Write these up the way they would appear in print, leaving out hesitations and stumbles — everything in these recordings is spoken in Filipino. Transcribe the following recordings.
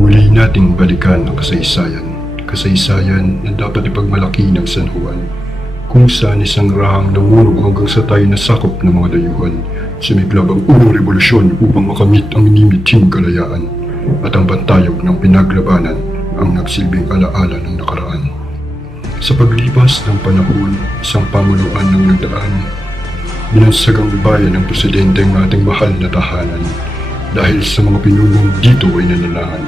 Muli nating balikan ang kasaysayan na dapat ipagmalaki ng San Juan, kung saan isang rahang namurog hanggang sa tayo nasakop ng mga dayuhan, sumiklab ang unang revolusyon upang makamit ang minimithing kalayaan, at ang bantayog ng pinaglabanan ang nagsilbing alaala ng nakaraan. Sa paglipas ng panahon, isang pamuluan ng nagdaan, binansagang bayan ng presidente ang ating mahal na tahanan, dahil sa mga pinunong dito ay nananahan,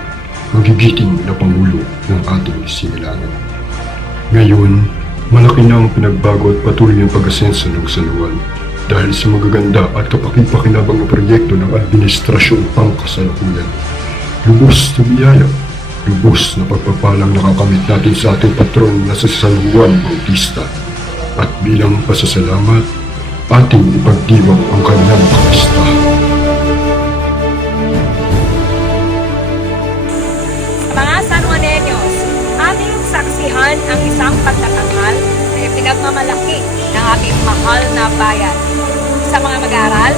magigiting na pangulo ng ating sinilangan. Ngayon, malaki na ang pinagbago at patuloy ang pag-asenso ng San Juan, dahil sa magaganda at kapaki-pakinabang na proyekto ng administrasyong pangkasalukuyan. Lubos na biyaya, lubos na pagpapalang nakakamit natin sa ating patron na si San Juan Bautista, at bilang pasasalamat, ating ipagdiwang ang kanyang kapista. Mga San Juaneños, ating saksihan ang isang pagtatanghal na ipinagmamalaki ng ating mahal na bayan. Sa mga mag-aaral,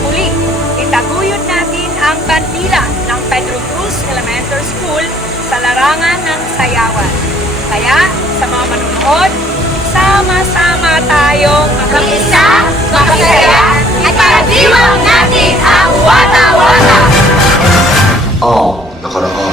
muli, itaguyod natin ang bandila ng Pedro Cruz Elementary School sa larangan ng sayawan. Kaya, sa mga manunood, sama-sama tayong Mag-isa, makasaya, at pagdiwang natin ang wata-wata! Nakaraan.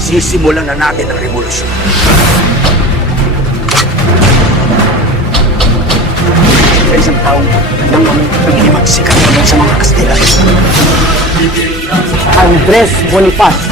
Sisimulan na natin ang revolusyon. Sa isang taong nang naging magsikat sa mga Kastila. Andres Boniface,